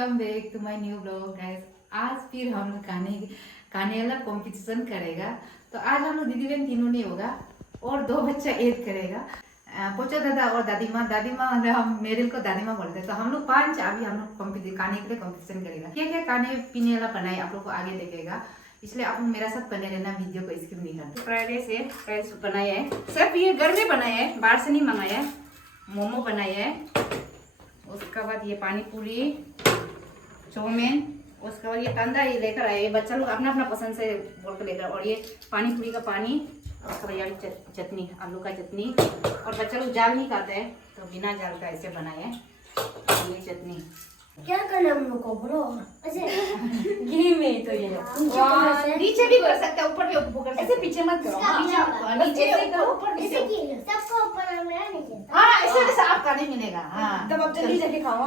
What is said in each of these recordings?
Welcome back to my new blog guys. आज फिर हम लोग खाने वाला कंपटीशन करेगा। तो आज हम लोग दीदी बहन तीनों नहीं होगा और दो बच्चा ऐड करेगा। पोचा दादा और दादी माँ मतलब हम मेरिल को दादी माँ बोलते हैं। तो हम लोग पांच अभी हम लोग खाने के लिए कंपटीशन करेगा। क्या क्या खाने पीने वाला बनाए आप लोग को आगे देखेगा, इसलिए आप लोग मेरा साथ बने रहना, वीडियो को स्किप नहीं करना। फ्राइड राइस है, राइस बनाया है सब, ये घर में बनाया है, बाहर से नहीं मंगाया है। मोमो बनाया है, उसके बाद ये पानी पूरी, चाउमीन, उसके बाद ये ठंडा ये लेकर आए, बच्चा लोग अपना अपना पसंद से बोल कर लेकर। और ये पानी पूरी का पानी, उसके बाद यार चटनी, आलू का चटनी। और बच्चा लोग जाल नहीं खाते हैं तो बिना जाल का ऐसे बनाए हैं। ये चटनी क्या करना हम लोग को बोलो। ऐसे घी में तो ये नीचे भी कर सकते हैं, ऊपर भी कर सकते, ऐसे पीछे मत करो। नीचे से करो, ऊपर ऐसे की सबको ऊपर मेरा नीचे। हाँ ऐसे भी साफ खाने मिलेगा। हाँ तब अब जल्दी जाके खाओ।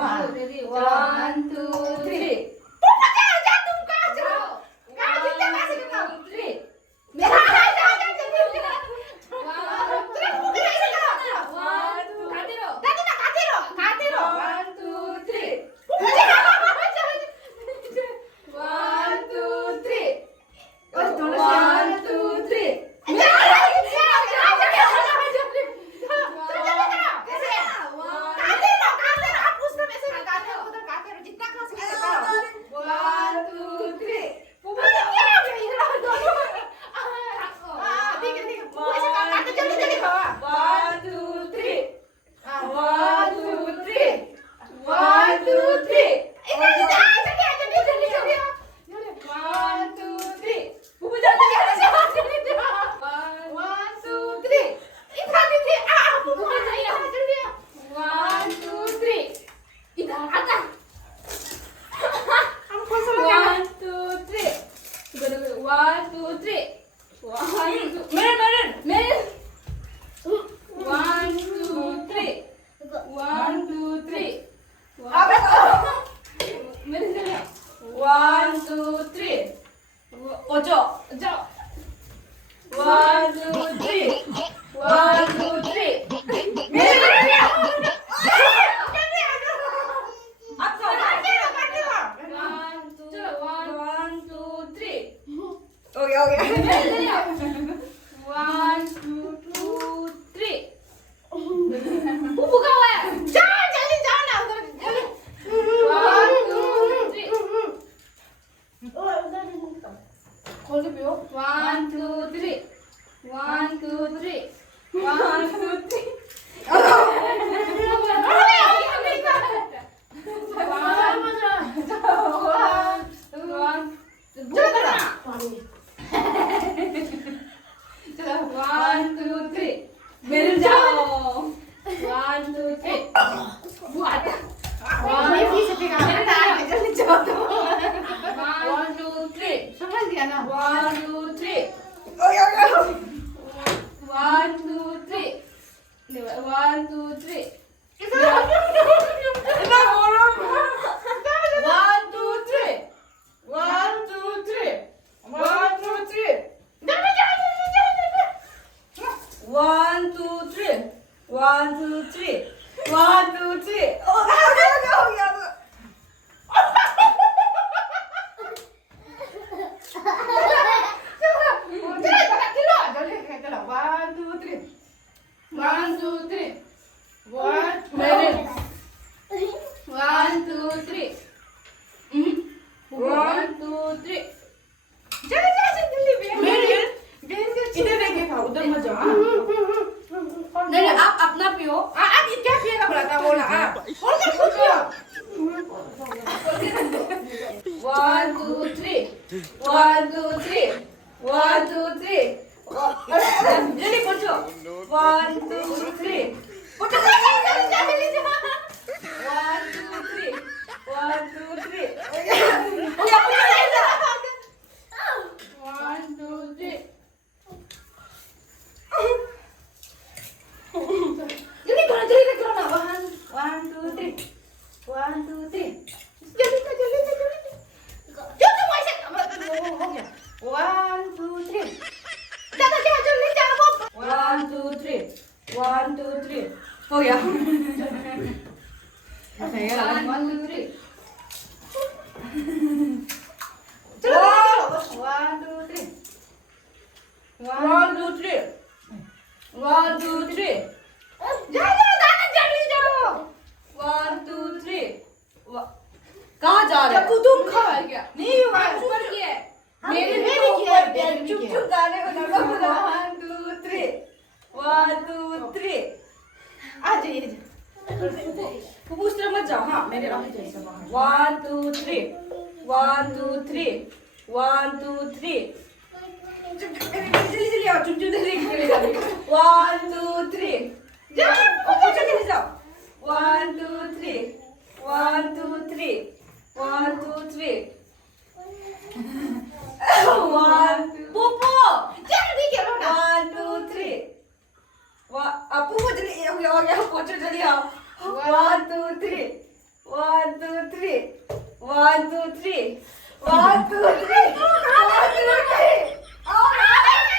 1 2 3 हो गया। 1 2 3 1 2 3 1 2 3 जाओ दाना जल्दी जाओ 1 2 3 कहाँ जा रहे हो तुम खा गया नहीं ऊपर की है मेरे भी तो ऊपर की है चुप चुप गाने को ना बोलो 1 2 3 1 2 3 आ जाइए फुफू उस तरफ मत जाओ हाँ मेरे आगे जैसा 1 2 3 1 2 3 1 2 3 जल्दी जल्दी आओ चुप चुप जल्दी 1 2 3 जाओ ऊपर जल्दी जाओ 1 2 3 1 2 3 1 2 3 1 पोपो जल्दी करो ना 1 2 3 अपू को जल्दी हो गया पोचो जल्दी आओ 1 2 3 1 2 3 1 2 3 1 2 3 1 2 3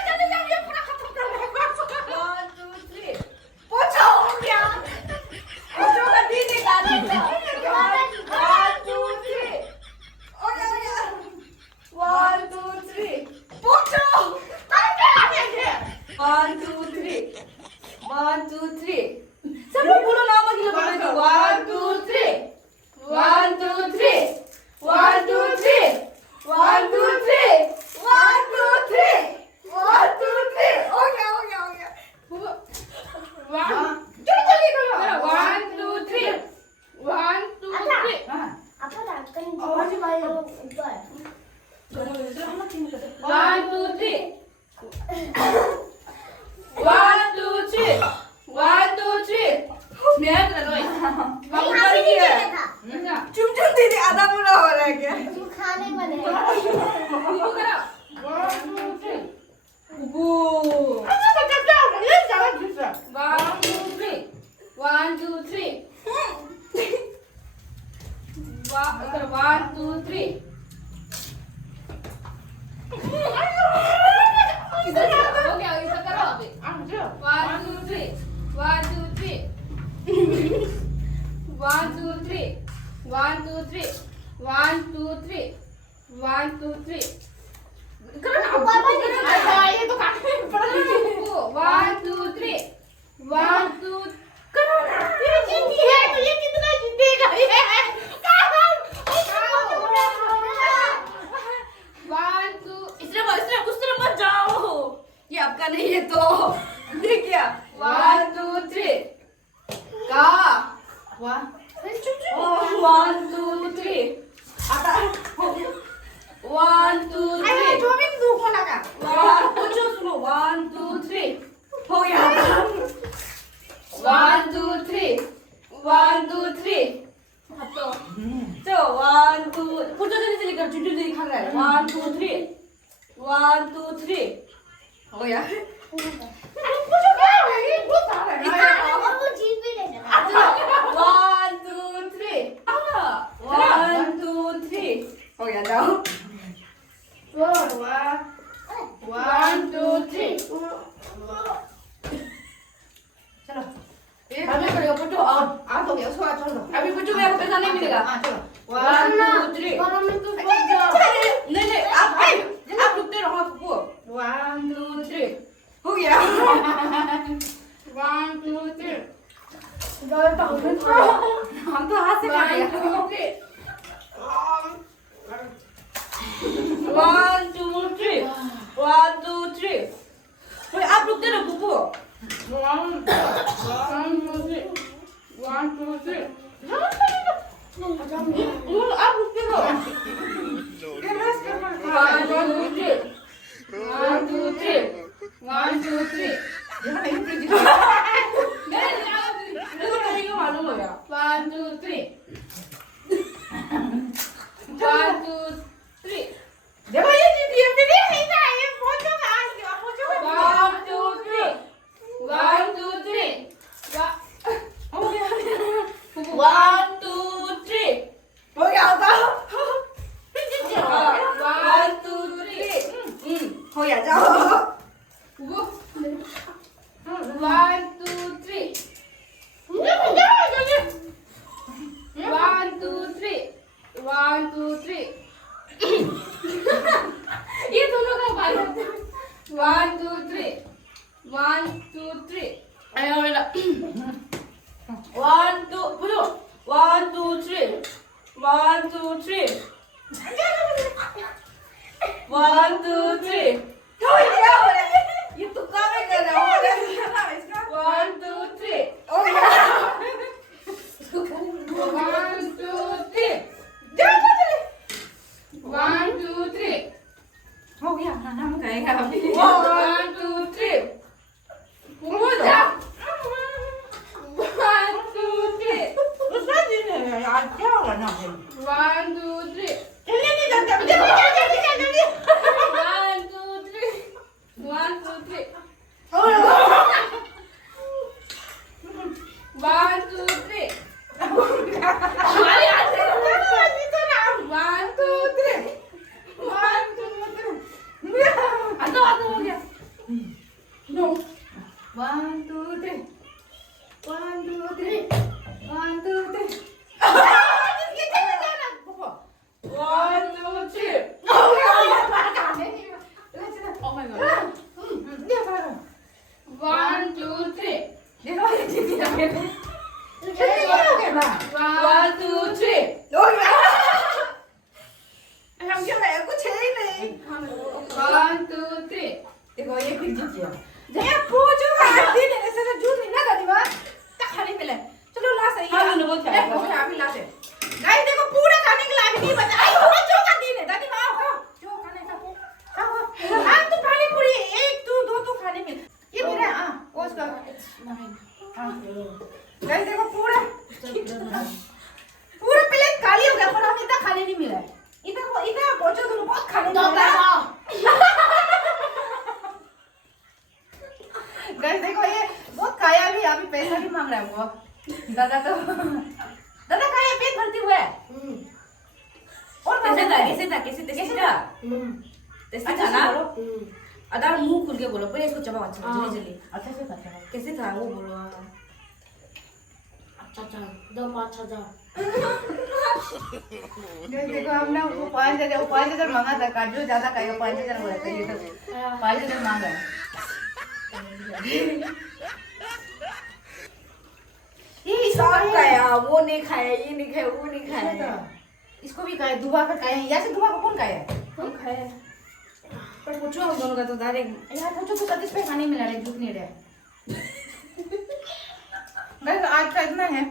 जल्दी जल्दी पूरा खत्म कर 1 2 3 पोचो हो गया पोचो का दी दिखा दे 1 2 3 हो गया 1 2 3 पोचो 1 2 3 1 2 3 सब लोग बोलो नाम अगले बोले तो 1 2 3 1 2 3 1 2 3 1 2 3 1 2 3 1 2 3 हो गया जल्दी करो 1 2 3 1 2 3 हां अपन कहीं और से भाई ऊपर 1 2 3 1 2 3 1 2 3 मैं कर रहा हूं ऊपर की है चुप चुप दीदी आधा पूरा हो रहा है क्या तू खाने बने वो करो 1 2 3 वो अच्छा बच्चा ये ज्यादा दूसरा 1 2 3 1 2 3 1 2 3 इधर हो गया इधर करो अभी 1 2 3 1 2 3 1 2 3 1 2 3 1 2 3 1 2 3 करो ना अच्छा ये तो काटने पड़ रही है 1 2 3 1 2 करो ना ये जीती है तो ये कितना जीतेगा ये 1 2 इस तरफ उस तरफ मत जाओ ये आपका नहीं है तो देखिए 1 2 3 का 1 2 3 आता 1 2 3 जो भी दो को लगा कुछ सुनो 1 2 3 हो गया 1 2 3 1 2 3 तो 1 2 कुछ जल्दी कर चुटू जल्दी खा रहा है 1 2 3 1 2 3 हो गया अरे कुछ क्या है ये बहुत सारा है और वो जीत भी नहीं रहा 1 2 3 1 2 3 हो गया जाओ 1 2 3 चलो अभी करेगा पुट्टू आ हो गया उसको चलो अभी पुट्टू मेरे को पैसा नहीं मिलेगा हां चलो 1 2 3 नहीं आप रुकते रहो आपको 1 2 3 हो गया 1 2 3 हम तो हाथ से कर दिया 1 2 3 1 2 3 आप रुकते रहो बुबू 1 2 3 1 2 3 आप रुकते रहो 1 2 3 1 2 3 मालूम हो गया 1 2 3 1 2 3 देखो ये जीती है मेरी नहीं था ये पहुंचो ना आज पहुंचो 1 2 3 1 2 3 हो गया 1 2 3 हो गया होगा 1 2 3 हो गया जाओ 1 2 3 ayo wala 1 2 pulo 1 2 3 1 2 3 1 2 3 thôi क्या हो रहा है ये तुक्का में कर रहा हूँ 1 2 3 1 2 3 1 2 3 हो गया हम कहेगा अभी 1 2 3 हो जा 1 2 3 उसका दिन है यार क्या हो रहा ना 1 2 3 चलिए नहीं जाते 1 2 3 1 2 3 1 2 3 हमारे हाथ से 1 2 3 1 2 3 आधा हो गया नो 1 2 3 1 2 3 1 2 3 1 2 3 Oh my god 1 2 3 देखो ये जीत गया मैंने 1 2 3 हम क्या है कुछ है ही नहीं 1 2 3 देखो ये फिर जीत गया जया पूछो आती ने ऐसे तो झूठ नहीं ना दादी मां तक खाने मिले चलो ला सही है हम लोग क्या है अभी ला दे गाइस देखो पूरा खाने के लायक नहीं बचा आई हो जो का दिन है दादी मां हो जो खाने का हम तो पानी पूरी 1 2 2 तो खाने मिले ये मेरा हां उसका गाइस देखो पूरा प्लेट खाली हो गया पर हमें इतना खाने नहीं मिला इधर पहुंचो तो बहुत खाने मिला गाइस देखो ये बहुत खाया भी अभी पैसा भी मांग रहा है वो दादा खाया पेट भरती हुआ है और कैसे था टेस्टी था ना अदार मुंह खुल के बोलो पहले इसको चबाओ अच्छा जल्दी अच्छा से खाता है कैसे था वो बोलो अच्छा दो पाँच हजार देखो हमने वो 5,000 मांगा था काजू ज्यादा खाएगा 5,000 बोला था ये तो 5,000 मांगा है ये इसको खाया वो नहीं खाया ये नहीं खाया वो नहीं खाया इसको भी खाया दुबा कर खाया या से दुबा को कौन खाया हम खाए पर पूछो हम दोनों का तो डायरेक्ट यार पूछो तो सतीश पे खाने मिला रहे झूठ नहीं रहे बस आज का इतना है